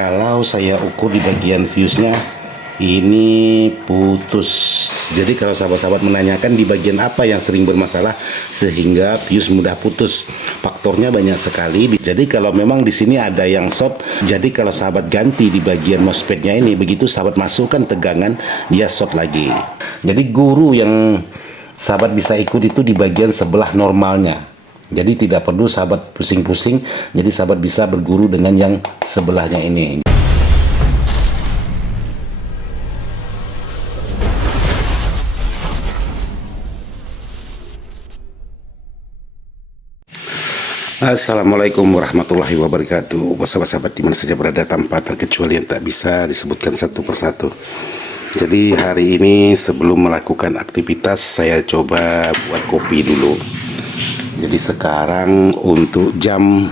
Kalau saya ukur di bagian fuse-nya ini putus. Jadi kalau sahabat-sahabat menanyakan di bagian apa yang sering bermasalah sehingga fuse mudah putus, faktornya banyak sekali. Jadi kalau memang di sini ada yang short, jadi kalau sahabat ganti di bagian MOSFET-nya ini, begitu sahabat masukkan tegangan, dia short lagi. Jadi guru yang sahabat bisa ikut itu di bagian sebelah normalnya. Jadi tidak perlu sahabat pusing-pusing, jadi sahabat bisa berguru dengan yang sebelahnya ini. Assalamualaikum warahmatullahi wabarakatuh. Sahabat-sahabat dimana saja berada tanpa terkecuali yang tak bisa disebutkan satu persatu. Jadi hari ini sebelum melakukan aktivitas saya coba buat kopi dulu. Jadi sekarang untuk jam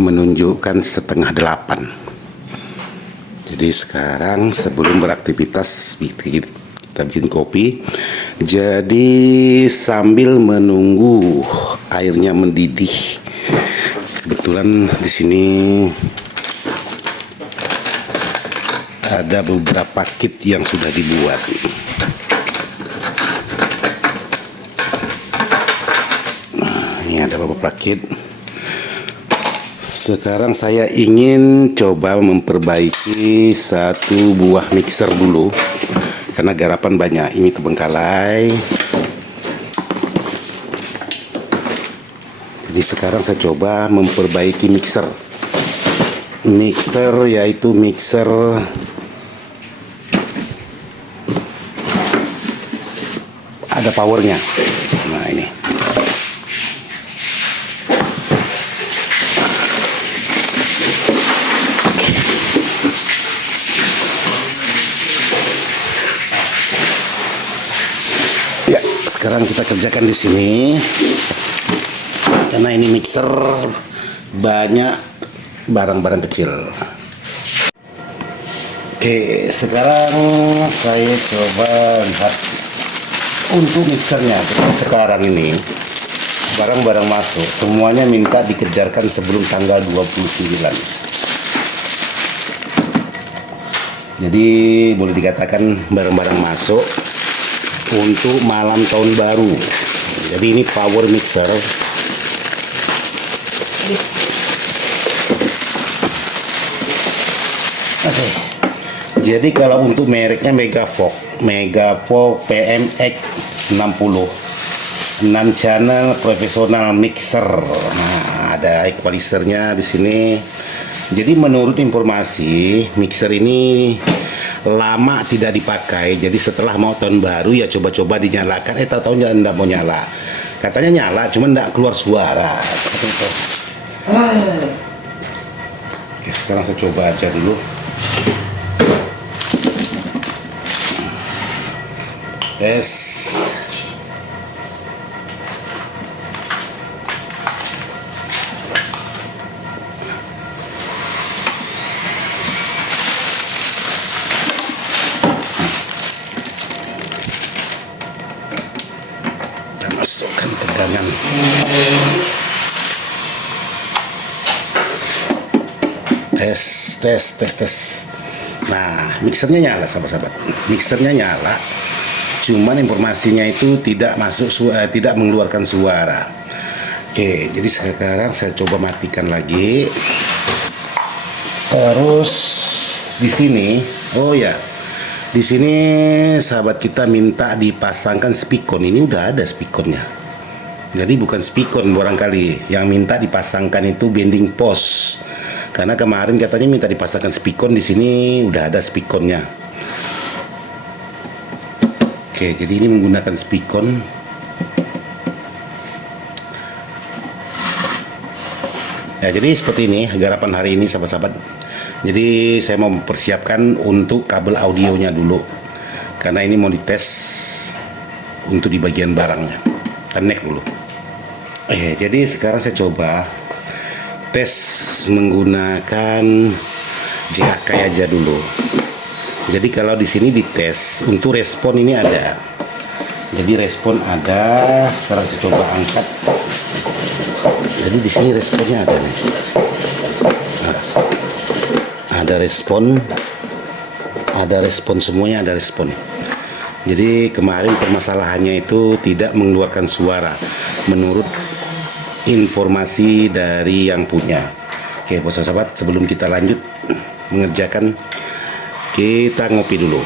menunjukkan 7:30. Jadi sekarang sebelum beraktivitas kita bikin kopi. Jadi sambil menunggu airnya mendidih, kebetulan di sini ada beberapa kit yang sudah dibuat. Ini ada beberapa kit. Sekarang saya ingin coba memperbaiki satu buah mixer dulu karena garapan banyak. Ini terbengkalai. Jadi sekarang saya coba memperbaiki mixer. Yaitu mixer ada powernya. Nah ini. Ya, sekarang kita kerjakan di sini. Karena ini mixer banyak barang-barang kecil. Oke, sekarang saya coba lihat untuk mixernya. Sekarang ini barang-barang masuk semuanya minta dikejarkan sebelum tanggal 29. Jadi boleh dikatakan barang-barang masuk untuk malam tahun baru. Jadi ini power mixer. Oke. Jadi kalau untuk mereknya Megavolt PMX 60 6 channel profesional mixer. Nah, ada equalizernya di sini. Jadi menurut informasi mixer ini lama tidak dipakai. Jadi setelah mau tahun baru ya coba-coba dinyalakan. Tahu nggak mau nyala. Katanya nyala, cuman nggak keluar suara. Seperti itu. Oke, sekarang saya coba aja dulu. Yes. Kita masukkan tegangan. Tes. Nah, mixernya nyala, sahabat-sahabat. Mixernya nyala. Cuman informasinya itu tidak tidak mengeluarkan suara. Oke, jadi sekarang saya coba matikan lagi. Terus di sini, di sini sahabat kita minta dipasangkan spikon. Ini udah ada spikonnya. Jadi bukan spikon barangkali. Yang minta dipasangkan itu bending post. Karena kemarin katanya minta dipasangkan spikon, di sini udah ada spikonnya. Oke, jadi ini menggunakan spikon. Ya, jadi seperti ini garapan hari ini sahabat-sahabat. Jadi saya mau mempersiapkan untuk kabel audionya dulu. Karena ini mau dites untuk di bagian barangnya. Connect dulu. Jadi sekarang saya coba tes menggunakan JHK aja dulu. Jadi kalau di sini dites untuk respon ini ada. Jadi respon ada. Sekarang saya coba angkat. Jadi di sini responnya ada nih. Nah. ada respon semuanya, ada respon. Jadi kemarin permasalahannya itu tidak mengeluarkan suara menurut informasi dari yang punya. Oke bos sahabat, sebelum kita lanjut mengerjakan, kita ngopi dulu.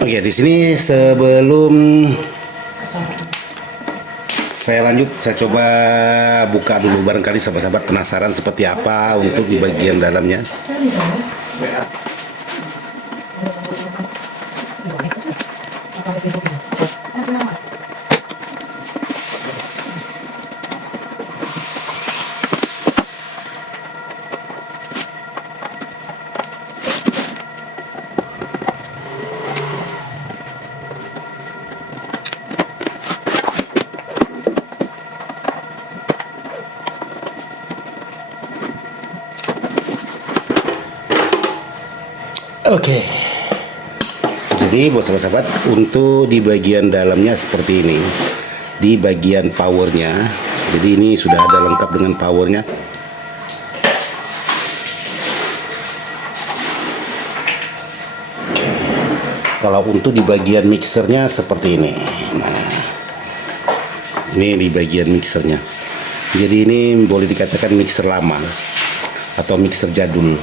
Oke, di sini sebelum saya lanjut, saya coba buka dulu, barangkali sahabat-sahabat penasaran seperti apa untuk di bagian dalamnya. Oke, jadi buat sahabat-sahabat, untuk di bagian dalamnya seperti ini, di bagian powernya. Jadi ini sudah ada lengkap dengan powernya. Kalau untuk di bagian mixernya seperti ini. Nah, ini di bagian mixernya. Jadi ini boleh dikatakan mixer lama atau mixer jadul.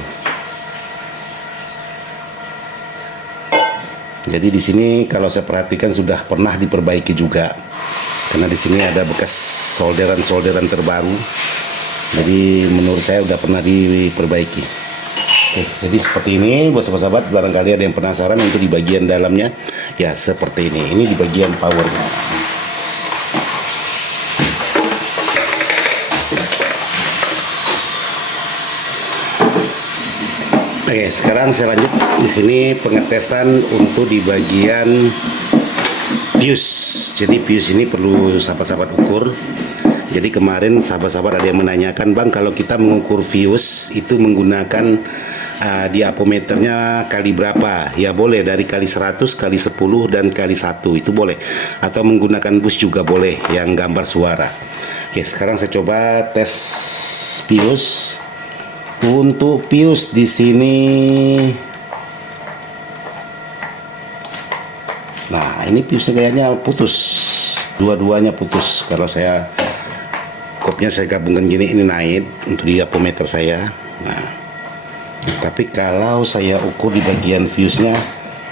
Jadi di sini kalau saya perhatikan sudah pernah diperbaiki juga, karena di sini ada bekas solderan terbaru. Jadi menurut saya sudah pernah diperbaiki. Oke, jadi seperti ini buat sahabat-sahabat, barangkali ada yang penasaran untuk di bagian dalamnya, ya seperti ini. Ini di bagian powernya. Oke, sekarang saya lanjut di sini pengetesan untuk di bagian fuse. Jadi fuse ini perlu sahabat-sahabat ukur. Jadi kemarin sahabat-sahabat ada yang menanyakan, Bang, kalau kita mengukur fuse itu menggunakan diapometernya kali berapa? Ya boleh, dari kali 100, kali 10, dan kali 1 itu boleh. Atau menggunakan bus juga boleh yang gambar suara. Oke, sekarang saya coba tes fuse. Untuk fuse di sini, nah ini fuse kayaknya putus, dua-duanya putus. Kalau saya kopnya saya gabungkan gini, ini naik untuk diapometer saya. Nah, tapi kalau saya ukur di bagian fuse-nya,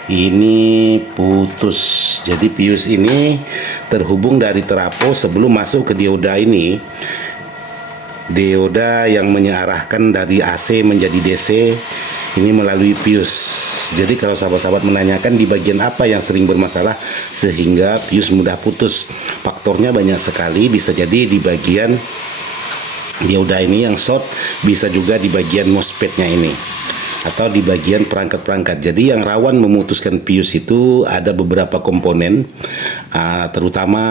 ini putus. Jadi fuse ini terhubung dari trafo sebelum masuk ke dioda ini. Dioda yang mengarahkan dari AC menjadi DC ini melalui fuse. Jadi kalau sahabat-sahabat menanyakan di bagian apa yang sering bermasalah sehingga fuse mudah putus, faktornya banyak sekali. Bisa jadi di bagian dioda ini yang short, bisa juga di bagian MOSFET-nya ini, atau di bagian perangkat-perangkat. Jadi yang rawan memutuskan fuse itu ada beberapa komponen, terutama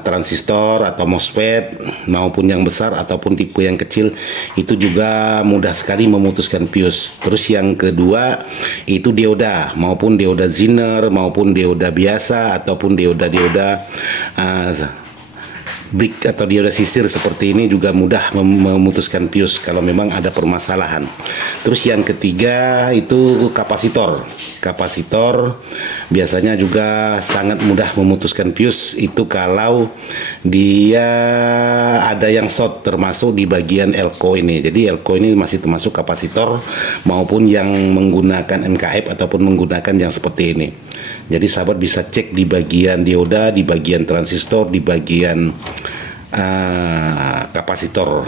transistor atau MOSFET, maupun yang besar ataupun tipe yang kecil, itu juga mudah sekali memutuskan fuse. Terus yang kedua itu dioda, maupun dioda Zener, maupun dioda biasa, ataupun dioda brick atau dioda sisir seperti ini juga mudah memutuskan fuse kalau memang ada permasalahan. Terus yang ketiga itu kapasitor. Kapasitor biasanya juga sangat mudah memutuskan fuse itu kalau dia ada yang short, termasuk di bagian elko ini. Jadi elko ini masih termasuk kapasitor, maupun yang menggunakan MKF ataupun menggunakan yang seperti ini. Jadi sahabat bisa cek di bagian dioda, di bagian transistor, di bagian kapasitor.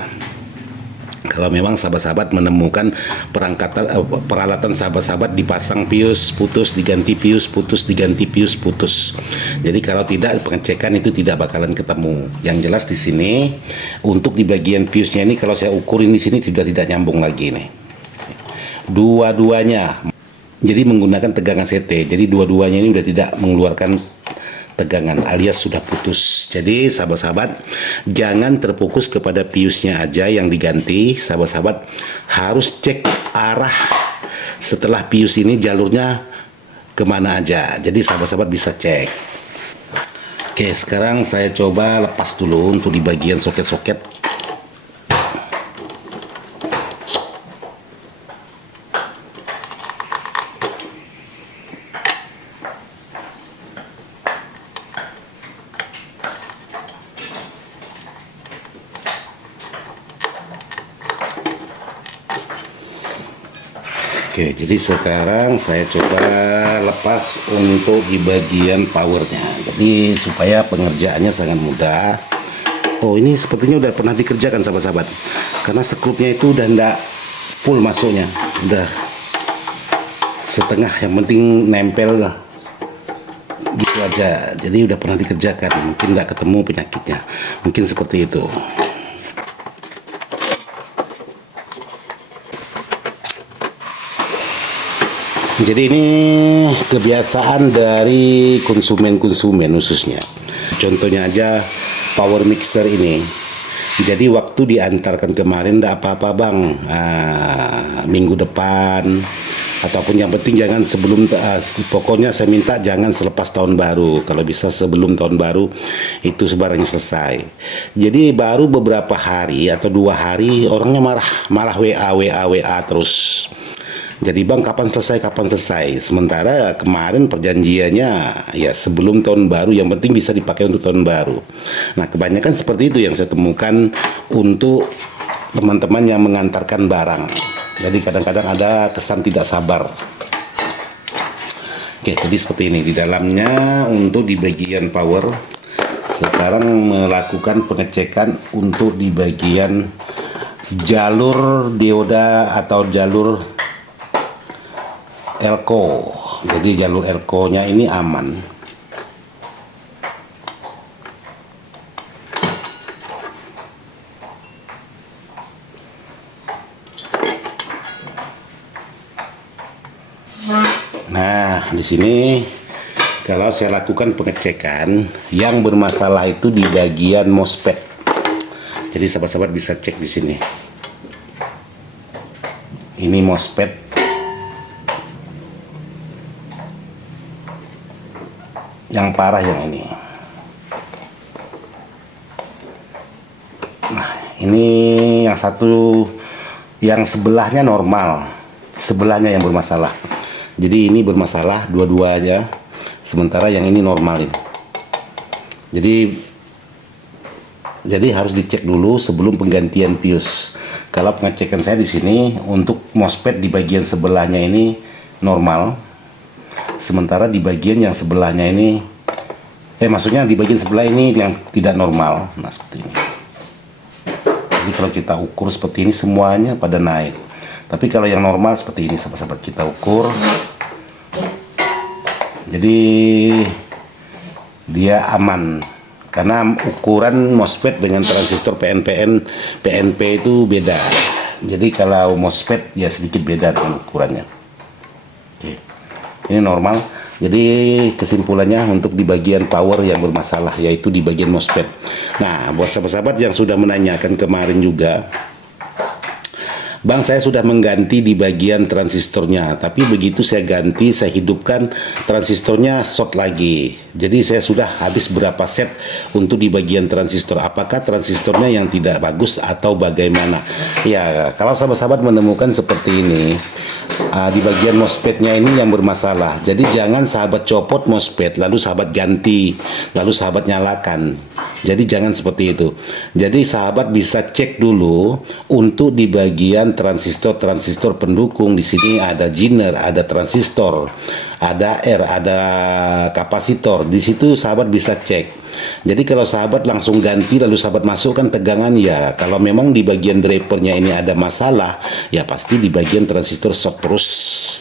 Kalau memang sahabat-sahabat menemukan peralatan sahabat-sahabat dipasang fuse putus, diganti fuse putus, diganti fuse putus. Jadi kalau tidak, pengecekan itu tidak bakalan ketemu. Yang jelas di sini untuk di bagian fuse-nya ini, kalau saya ukurin di sini sudah tidak nyambung lagi nih. Dua-duanya. Jadi menggunakan tegangan CT. Jadi dua-duanya ini sudah tidak mengeluarkan tegangan, alias sudah putus. Jadi sahabat-sahabat jangan terfokus kepada fuse-nya aja yang diganti. Sahabat-sahabat harus cek arah setelah fuse ini jalurnya kemana aja. Jadi sahabat-sahabat bisa cek. Oke, sekarang saya coba lepas dulu untuk di bagian soket-soket. Oke, jadi sekarang saya coba lepas untuk di bagian powernya. Jadi supaya pengerjaannya sangat mudah. Oh, ini sepertinya udah pernah dikerjakan sahabat-sahabat. Karena skrupnya itu udah ndak full masuknya, udah setengah. Yang penting nempel lah, gitu aja. Jadi udah pernah dikerjakan. Mungkin nggak ketemu penyakitnya. Mungkin seperti itu. Jadi ini kebiasaan dari konsumen-konsumen khususnya. Contohnya aja power mixer ini. Jadi waktu diantarkan kemarin enggak apa-apa bang, minggu depan ataupun yang penting jangan sebelum, pokoknya saya minta jangan selepas tahun baru. Kalau bisa sebelum tahun baru itu sebarangnya selesai. Jadi baru beberapa hari atau 2 hari orangnya malah WA terus. Jadi bang kapan selesai, sementara kemarin perjanjiannya ya sebelum tahun baru, yang penting bisa dipakai untuk tahun baru. Nah kebanyakan seperti itu yang saya temukan untuk teman-teman yang mengantarkan barang. Jadi kadang-kadang ada kesan tidak sabar. Oke, jadi seperti ini di dalamnya. Untuk di bagian power sekarang melakukan pengecekan untuk di bagian jalur dioda atau jalur elko. Jadi jalur elko nya ini aman. Nah di sini kalau saya lakukan pengecekan yang bermasalah itu di bagian MOSFET. Jadi sahabat-sahabat bisa cek di sini. Ini MOSFET yang parah yang ini. Nah ini yang satu, yang sebelahnya normal, sebelahnya yang bermasalah. Jadi ini bermasalah dua-duanya, sementara yang ini normal ini. Jadi harus dicek dulu sebelum penggantian fuse. Kalau pengecekan saya di sini untuk MOSFET di bagian sebelahnya ini normal, sementara di bagian yang sebelahnya ini maksudnya di bagian sebelah ini yang tidak normal. Nah seperti ini. Jadi kalau kita ukur seperti ini semuanya pada naik. Tapi kalau yang normal seperti ini sahabat-sahabat kita ukur. Jadi dia aman karena ukuran MOSFET dengan transistor PNP itu beda. Jadi kalau MOSFET ya sedikit beda dengan ukurannya. Oke. Ini normal. Jadi kesimpulannya untuk di bagian power yang bermasalah yaitu di bagian MOSFET. Nah buat sahabat-sahabat yang sudah menanyakan kemarin juga, bang saya sudah mengganti di bagian transistornya, tapi begitu saya ganti saya hidupkan transistornya short lagi. Jadi saya sudah habis berapa set untuk di bagian transistor. Apakah transistornya yang tidak bagus atau bagaimana? Ya kalau sahabat-sahabat menemukan seperti ini, di bagian MOSFET-nya ini yang bermasalah. Jadi jangan sahabat copot MOSFET lalu sahabat ganti lalu sahabat nyalakan. Jadi jangan seperti itu. Jadi sahabat bisa cek dulu untuk di bagian transistor pendukung. Di sini ada Zener, ada transistor, ada R, ada kapasitor. Di situ sahabat bisa cek. Jadi kalau sahabat langsung ganti lalu sahabat masukkan tegangan, ya kalau memang di bagian drivernya ini ada masalah, ya pasti di bagian transistor short terus.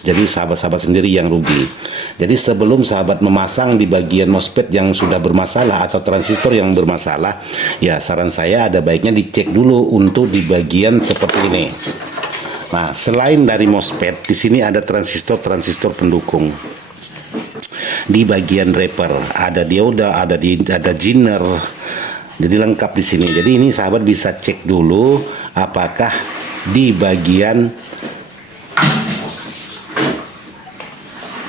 Jadi sahabat-sahabat sendiri yang rugi. Jadi sebelum sahabat memasang di bagian MOSFET yang sudah bermasalah atau transistor yang bermasalah, ya saran saya ada baiknya dicek dulu untuk di bagian seperti ini. Nah, selain dari MOSFET, di sini ada transistor pendukung. Di bagian driver ada dioda, ada Zener. Jadi lengkap di sini. Jadi ini sahabat bisa cek dulu apakah di bagian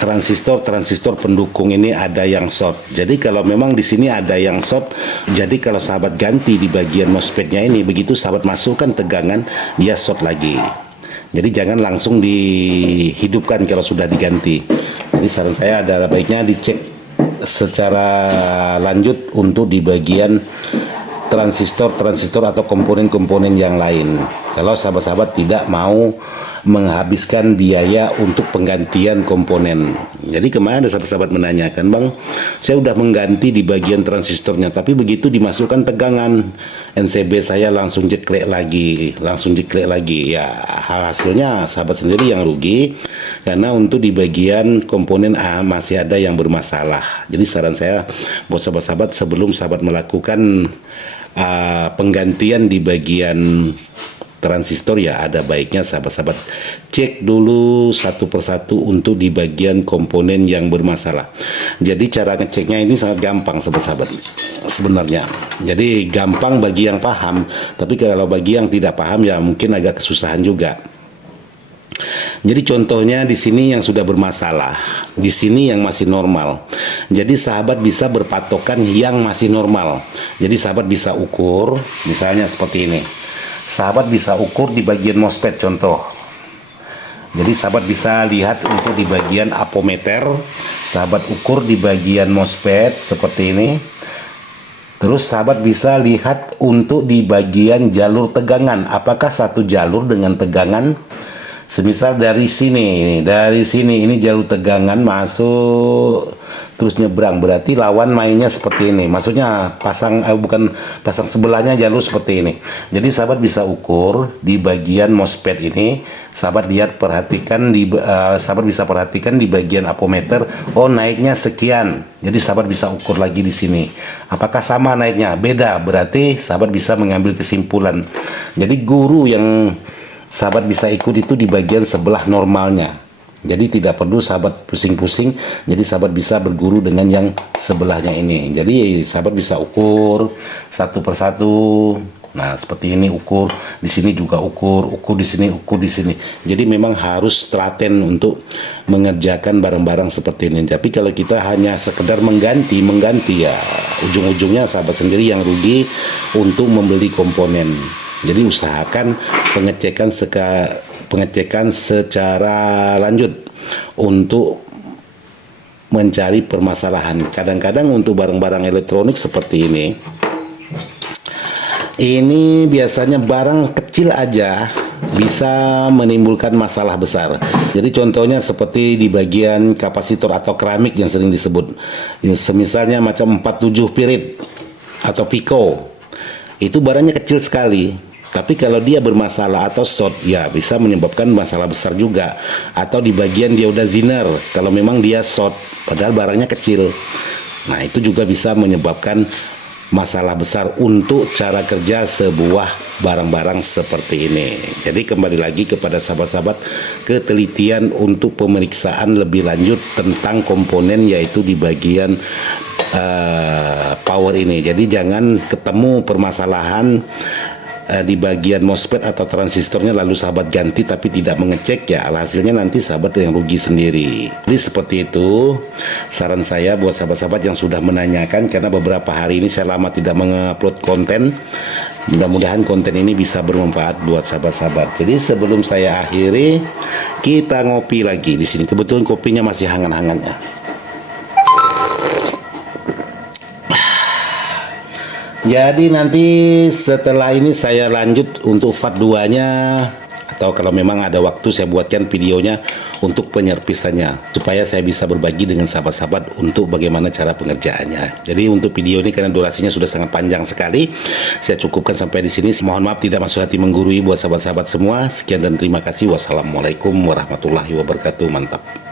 transistor pendukung ini ada yang short. Jadi kalau memang di sini ada yang short, jadi kalau sahabat ganti di bagian MOSFET-nya ini, begitu sahabat masukkan tegangan, dia short lagi. Jadi jangan langsung dihidupkan kalau sudah diganti. Jadi saran saya adalah baiknya dicek secara lanjut untuk di bagian transistor atau komponen-komponen yang lain. Kalau sahabat-sahabat tidak mau menghabiskan biaya untuk penggantian komponen. Jadi kemarin ada sahabat-sahabat menanyakan, Bang, saya udah mengganti di bagian transistornya, tapi begitu dimasukkan tegangan NCB saya langsung jeklek lagi. Ya, hasilnya sahabat sendiri yang rugi, karena untuk di bagian komponen A masih ada yang bermasalah. Jadi saran saya buat sahabat-sahabat, sebelum sahabat melakukan penggantian di bagian transistor, ya ada baiknya sahabat-sahabat cek dulu satu persatu untuk di bagian komponen yang bermasalah. Jadi cara ngeceknya ini sangat gampang sahabat-sahabat sebenarnya. Jadi gampang bagi yang paham, tapi kalau bagi yang tidak paham ya mungkin agak kesusahan juga. Jadi contohnya di sini yang sudah bermasalah, di sini yang masih normal. Jadi sahabat bisa berpatokan yang masih normal. Jadi sahabat bisa ukur, misalnya seperti ini. Sahabat bisa ukur di bagian MOSFET contoh. Jadi sahabat bisa lihat untuk di bagian ampermeter, sahabat ukur di bagian MOSFET seperti ini. Terus sahabat bisa lihat untuk di bagian jalur tegangan, apakah satu jalur dengan tegangan. Semisal dari sini ini jalur tegangan masuk terus nyebrang, berarti lawan mainnya seperti ini. Maksudnya pasang pasang sebelahnya jalur seperti ini. Jadi sahabat bisa ukur di bagian MOSFET ini. Sahabat sahabat bisa perhatikan di bagian ampermeter, oh naiknya sekian. Jadi sahabat bisa ukur lagi di sini. Apakah sama naiknya? Beda. Berarti sahabat bisa mengambil kesimpulan. Jadi guru yang sahabat bisa ikut itu di bagian sebelah normalnya. Jadi tidak perlu sahabat pusing-pusing. Jadi sahabat bisa berguru dengan yang sebelahnya ini. Jadi sahabat bisa ukur satu persatu. Nah seperti ini ukur, di sini juga ukur di sini, ukur di sini. Jadi memang harus telaten untuk mengerjakan barang-barang seperti ini. Tapi kalau kita hanya sekedar mengganti ya ujung-ujungnya sahabat sendiri yang rugi untuk membeli komponen. Jadi usahakan pengecekan secara lanjut untuk mencari permasalahan. Kadang-kadang untuk barang-barang elektronik seperti ini biasanya barang kecil aja bisa menimbulkan masalah besar. Jadi contohnya seperti di bagian kapasitor atau keramik yang sering disebut. Semisalnya macam 47 pirit atau pico. Itu barangnya kecil sekali. Tapi kalau dia bermasalah atau short, ya bisa menyebabkan masalah besar juga. Atau di bagian dioda Zener, kalau memang dia short, padahal barangnya kecil. Nah itu juga bisa menyebabkan masalah besar untuk cara kerja sebuah barang-barang seperti ini. Jadi kembali lagi kepada sahabat-sahabat, ketelitian untuk pemeriksaan lebih lanjut tentang komponen, yaitu di bagian power ini. Jadi jangan ketemu permasalahan di bagian MOSFET atau transistornya lalu sahabat ganti tapi tidak mengecek, ya hasilnya nanti sahabat yang rugi sendiri. Jadi seperti itu saran saya buat sahabat-sahabat yang sudah menanyakan, karena beberapa hari ini saya lama tidak mengupload konten. Mudah-mudahan konten ini bisa bermanfaat buat sahabat-sahabat. Jadi sebelum saya akhiri, kita ngopi lagi di sini. Kebetulan kopinya masih hangat-hangatnya. Jadi nanti setelah ini saya lanjut untuk part 2-nya, atau kalau memang ada waktu saya buatkan videonya untuk penyerpisannya, supaya saya bisa berbagi dengan sahabat-sahabat untuk bagaimana cara pengerjaannya. Jadi untuk video ini karena durasinya sudah sangat panjang sekali, saya cukupkan sampai di sini. Mohon maaf tidak masuk hati menggurui buat sahabat-sahabat semua. Sekian dan terima kasih. Wassalamualaikum warahmatullahi wabarakatuh. Mantap.